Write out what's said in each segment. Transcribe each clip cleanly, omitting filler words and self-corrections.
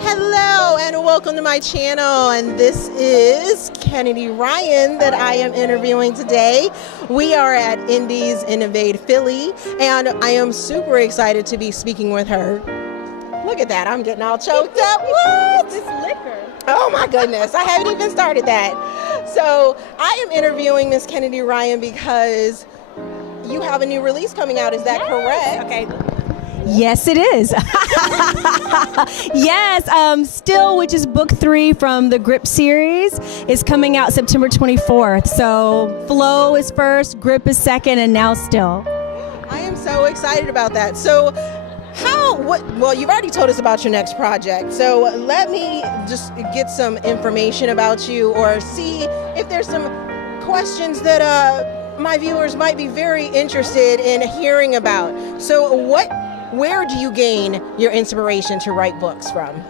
Hello and welcome to my channel, and this is Kennedy Ryan that I am interviewing today. We are at Indies Innovate Philly, and I am super excited to be speaking with her. Look at that, I'm getting all choked up. What? This liquor. Oh my goodness, I haven't even started that. So I am interviewing Miss Kennedy Ryan because you have a new release coming out, is that correct? Okay. Yes, it is. Yes, Still, which is book 3 from the Grip series, is coming out September 24th. So Flow is first, Grip is second, and now Still. I am so excited about that. So well, you've already told us about your next project. So let me just get some information about you, or see if there's some questions that my viewers might be very interested in hearing about. So where do you gain your inspiration to write books from?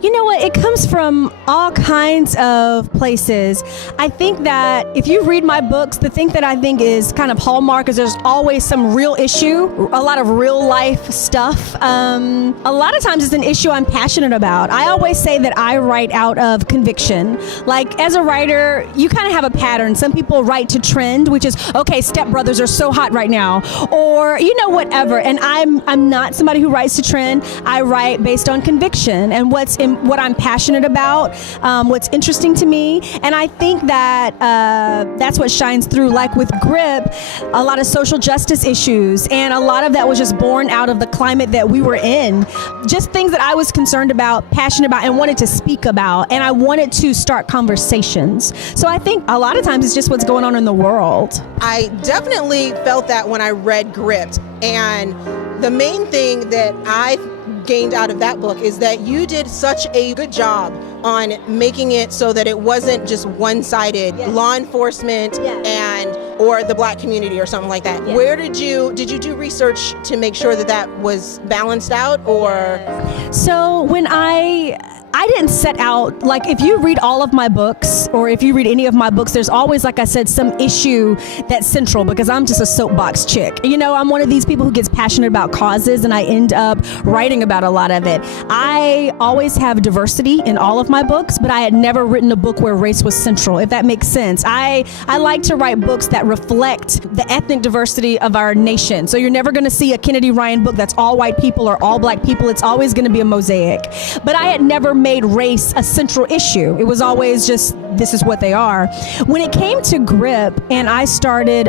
You know what? It comes from all kinds of places. I think that if you read my books, the thing that I think is kind of hallmark is there's always some real issue, a lot of real life stuff. A lot of times it's an issue I'm passionate about. I always say that I write out of conviction. Like, as a writer, you kind of have a pattern. Some people write to trend, which is, okay, Step Brothers are so hot right now, or, whatever. And I'm not somebody who writes to trend. I write based on conviction and what I'm passionate about, what's interesting to me. And I think that that's what shines through. Like with Grip, a lot of social justice issues, and a lot of that was just born out of the climate that we were in. Just things that I was concerned about, passionate about, and wanted to speak about. And I wanted to start conversations. So I think a lot of times it's just what's going on in the world. I definitely felt that when I read Grip. And the main thing that I gained out of that book is that you did such a good job on making it so that it wasn't just one-sided. Yes. Law enforcement. Yes. or the Black community or something like that. Yes. Where did you do research to make sure that was balanced out, or? So when I didn't set out, like, if you read all of my books, or if you read any of my books, there's always, like I said, some issue that's central, because I'm just a soapbox chick. I'm one of these people who gets passionate about causes, and I end up writing about a lot of it. I always have diversity in all of my books, but I had never written a book where race was central, if that makes sense. I like to write books that reflect the ethnic diversity of our nation. So you're never going to see a Kennedy Ryan book that's all white people or all Black people. It's always going to be a mosaic. But I had never made race a central issue. It was always just, this is what they are. When it came to Grip and I started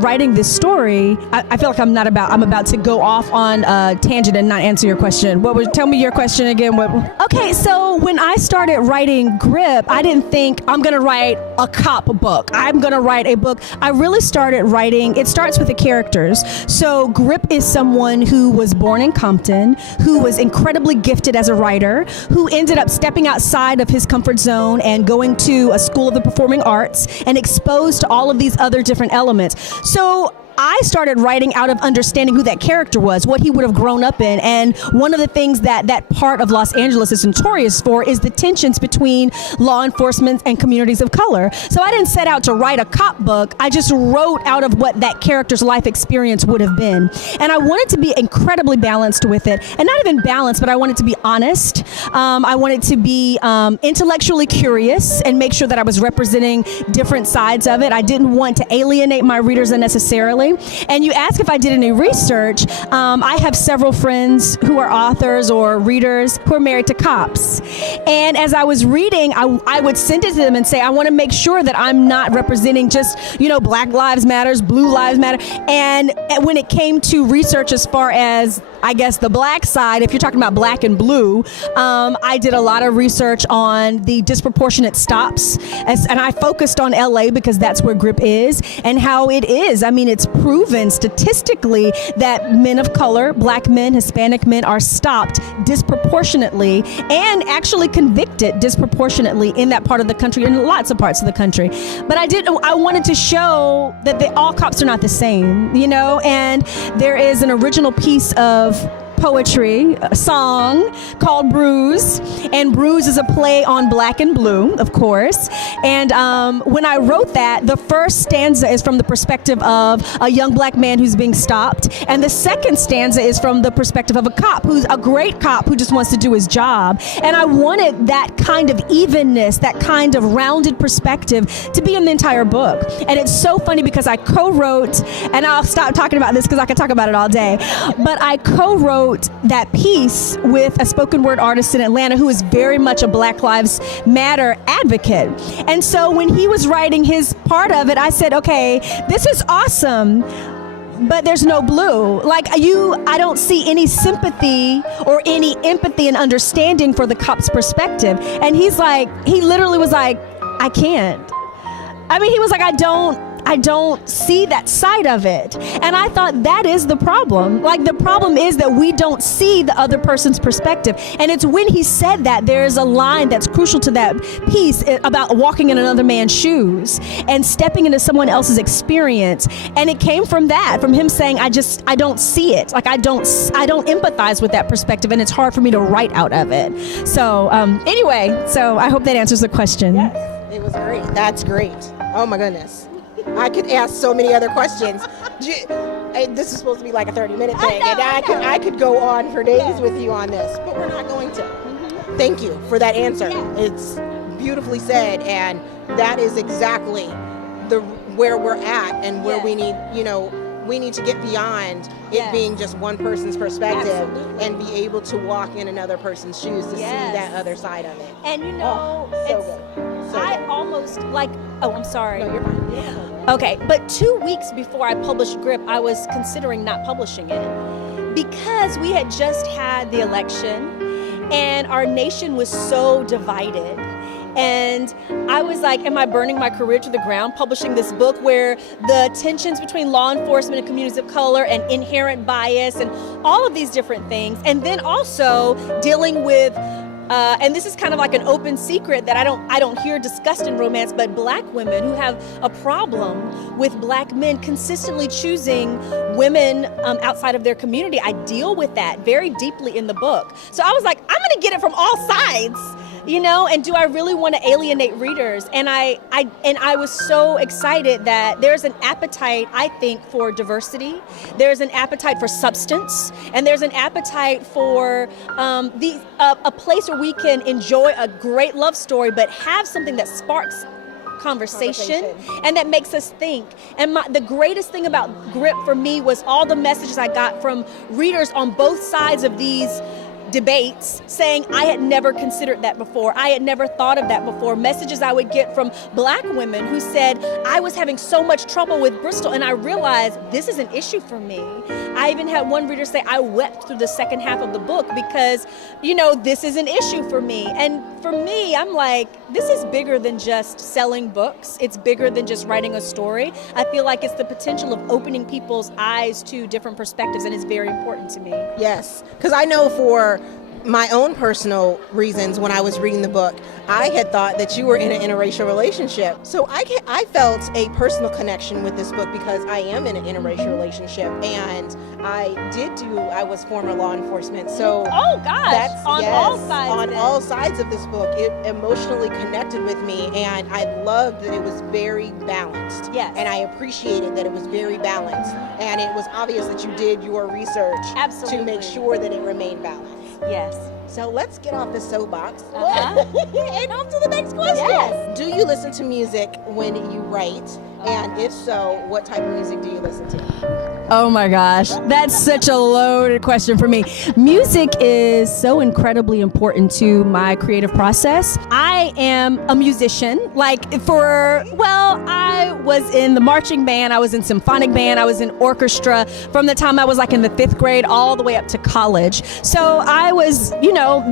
writing this story, I feel like I'm about to go off on a tangent and not answer your question. Tell me your question again. Okay, so when I started writing Grip, I didn't think I'm going to write a cop book. I'm going to write a book. I really started writing, it starts with the characters. So Grip is someone who was born in Compton, who was incredibly gifted as a writer, who ended up stepping outside of his comfort zone and going to a school of the performing arts and exposed to all of these other different elements. So I started writing out of understanding who that character was, what he would have grown up in. And one of the things that part of Los Angeles is notorious for is the tensions between law enforcement and communities of color. So I didn't set out to write a cop book. I just wrote out of what that character's life experience would have been. And I wanted to be incredibly balanced with it. And not even balanced, but I wanted to be honest. I wanted to be intellectually curious and make sure that I was representing different sides of it. I didn't want to alienate my readers unnecessarily. And you ask if I did any research. I have several friends who are authors or readers who are married to cops. And as I was reading, I would send it to them and say, I want to make sure that I'm not representing just, Black Lives Matters, Blue Lives Matter. And when it came to research as far as, I guess, the Black side, if you're talking about Black and Blue, I did a lot of research on the disproportionate stops. And I focused on LA because that's where Grip is, and how it is. I mean, it's proven statistically that men of color, Black men, Hispanic men, are stopped disproportionately and actually convicted disproportionately in that part of the country and lots of parts of the country. But I wanted to show that all cops are not the same, and there is an original piece of poetry, a song called Bruise. And Bruise is a play on black and blue, of course. And when I wrote that, the first stanza is from the perspective of a young black man who's being stopped. And the second stanza is from the perspective of a cop, who's a great cop who just wants to do his job. And I wanted that kind of evenness, that kind of rounded perspective to be in the entire book. And it's so funny because I co-wrote, and I'll stop talking about this because I could talk about it all day, but I co-wrote that piece with a spoken word artist in Atlanta who is very much a Black Lives Matter advocate. And so when he was writing his part of it, I said, okay, this is awesome, but there's no blue. I don't see any sympathy or any empathy and understanding for the cop's perspective. And he literally was like, I can't. I mean, he was like, I don't see that side of it. And I thought that is the problem. The problem is that we don't see the other person's perspective. And it's when he said that, there is a line that's crucial to that piece about walking in another man's shoes and stepping into someone else's experience. And it came from that, from him saying, I don't see it. I don't empathize with that perspective, and it's hard for me to write out of it. So anyway, so I hope that answers the question. Yes, it was great. That's great. Oh my goodness. I could ask so many other questions. This is supposed to be like a 30-minute thing, and I could go on for days with you on this, but we're not going to. Mm-hmm. Thank you for that answer. Yeah. It's beautifully said, and that is exactly where we're at and where we need, we need to get beyond it being just one person's perspective. Absolutely. And be able to walk in another person's shoes to see that other side of it. And I'm sorry. No, you're fine. Yeah. Okay, but 2 weeks before I published Grip, I was considering not publishing it because we had just had the election and our nation was so divided. And I was like, am I burning my career to the ground publishing this book where the tensions between law enforcement and communities of color and inherent bias and all of these different things, and then also dealing with and this is kind of like an open secret that I don't hear discussed in romance, but Black women who have a problem with Black men consistently choosing women outside of their community. I deal with that very deeply in the book. So I was like, I'm going to get it from all sides. And do I really want to alienate readers? And I was so excited that there's an appetite, I think, for diversity. There's an appetite for substance, and there's an appetite for a place where we can enjoy a great love story, but have something that sparks conversation and that makes us think. And the greatest thing about Grip for me was all the messages I got from readers on both sides of these debates saying I had never considered that before. I had never thought of that before. Messages I would get from Black women who said, I was having so much trouble with Bristol and I realized this is an issue for me. I even had one reader say I wept through the second half of the book because, this is an issue for me. And for me, I'm like, this is bigger than just selling books. It's bigger than just writing a story. I feel like it's the potential of opening people's eyes to different perspectives, and it's very important to me. Yes, because I know for my own personal reasons, when I was reading the book, I had thought that you were in an interracial relationship. So I felt a personal connection with this book because I am in an interracial relationship, and I was former law enforcement. So all sides. On all sides of this book, it emotionally connected with me, and I loved that it was very balanced. Yes. And I appreciated that it was very balanced, and it was obvious that you did your research to make sure that it remained balanced. Yes. So let's get off the soapbox and on to the next question. Yes. Do you listen to music when you write? And if so, what type of music do you listen to? Oh my gosh, that's such a loaded question for me. Music is so incredibly important to my creative process. I am a musician. I was in the marching band, I was in symphonic band, I was in orchestra from the time I was in the 5th grade all the way up to college. So I was,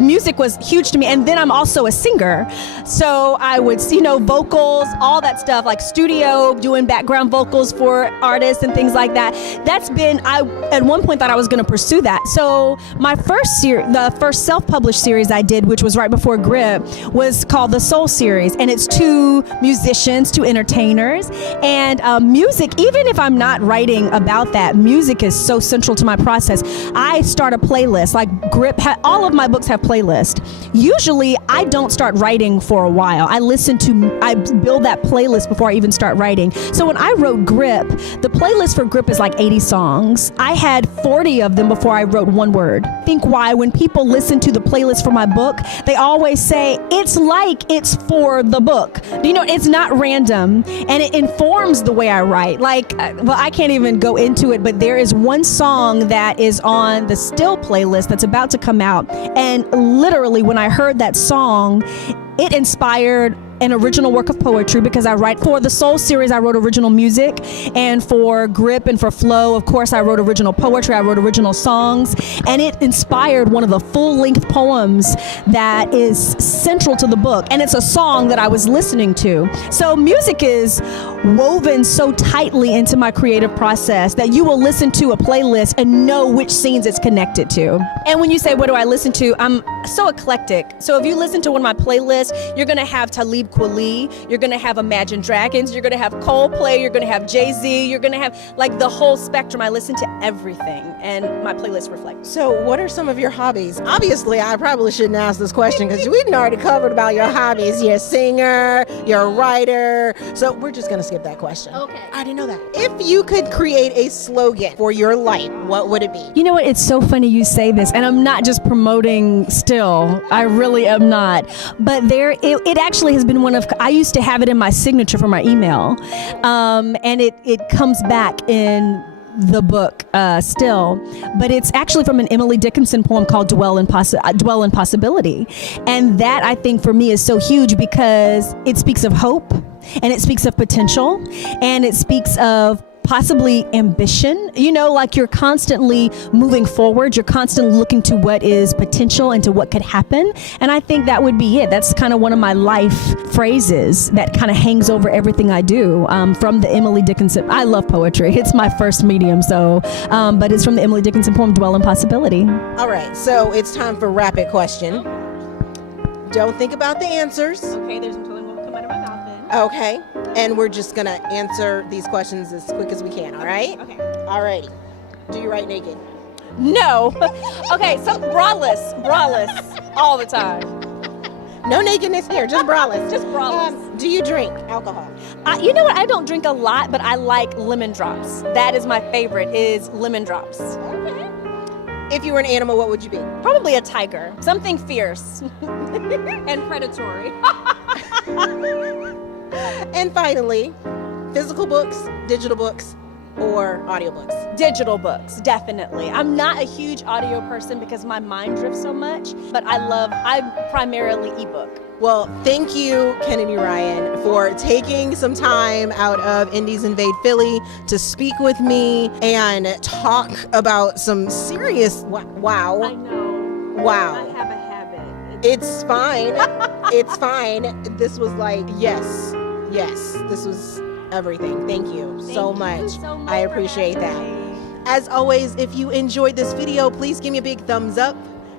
music was huge to me. And then I'm also a singer. So I would, vocals, all that stuff, like studio, doing background vocals for artists and things like that. that's been, I at one point thought I was going to pursue that. So my the first self-published series I did, which was right before Grip, was called the Soul Series, and it's 2 musicians, 2 entertainers, and music. Even if I'm not writing about that, music is so central to my process. I start a playlist. Like Grip, all of my books have playlists. Usually, I don't start writing for a while. I build that playlist before I even start writing. So when I wrote Grip, the playlist for Grip is like 80 songs. I had 40 of them before I wrote one word. Think why when people listen to the playlist for my book, they always say it's like it's for the book. You know, it's not random, and it informs the way I write. Like, well, I can't even go into it, but there is one song that is on the Still playlist that's about to come out, and literally when I heard that song, it inspired an original work of poetry, because I write for the Soul series. I wrote original music, and for Grip and for Flow, of course, I wrote original poetry. I wrote original songs, and it inspired one of the full-length poems that is central to the book, and it's a song that I was listening to. So music is woven so tightly into my creative process that you will listen to a playlist and know which scenes it's connected to. And when you say, what do I listen to? I'm so eclectic. So if you listen to one of my playlists, you're gonna have Talib Kweli, you're gonna have Imagine Dragons, you're gonna have Coldplay, you're gonna have Jay-Z, you're gonna have like the whole spectrum. I listen to everything, and my playlist reflects. So what are some of your hobbies? Obviously, I probably shouldn't ask this question because we've already covered about your hobbies. You're a singer, you're a writer. So we're just gonna skip that question. Okay. I didn't know that. If you could create a slogan for your life, what would it be? You know what? It's so funny you say this, and I'm not just promoting Still. I really am not. But it actually has been I used to have it in my signature for my email, and it comes back in the book Still, but it's actually from an Emily Dickinson poem called Dwell in Possibility. And that, I think, for me is so huge because it speaks of hope, and it speaks of potential, and it speaks of possibly ambition. You know, like you're constantly moving forward, you're constantly looking to what is potential and to what could happen. And I think that would be it. That's kind of one of my life phrases that kind of hangs over everything I do, from the Emily Dickinson. I love poetry. It's my first medium, so, but it's from the Emily Dickinson poem, Dwell in Possibility. All right, so it's time for rapid question. Don't think about the answers. Okay, there's until one will come out of my mouth then. Okay, and we're just gonna answer these questions as quick as we can, all right? Okay. All righty. Do you write naked? No. Okay, so braless all the time. No nakedness here, just braless. Just braless. Do you drink alcohol? You know what? I don't drink a lot, but I like lemon drops. That is my favorite, is lemon drops. Okay. If you were an animal, what would you be? Probably a tiger. Something fierce and predatory. And finally, physical books, digital books, or audiobooks? Digital books, definitely. I'm not a huge audio person because my mind drifts so much, but I'm primarily ebook. Well, thank you, Kennedy Ryan, for taking some time out of Indies Invade Philly to speak with me and talk about some serious, wow. I know. Wow. I have a habit. It's fine. It's fine. This was like, yes, this was everything. Thank you so much. I appreciate that. As always, if you enjoyed this video, please give me a big thumbs up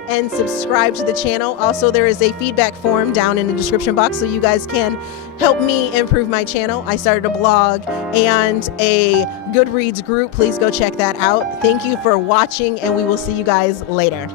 and subscribe to the channel. Also, there is a feedback form down in the description box so you guys can help me improve my channel. I started a blog and a Goodreads group. Please go check that out. Thank you for watching, and we will see you guys later.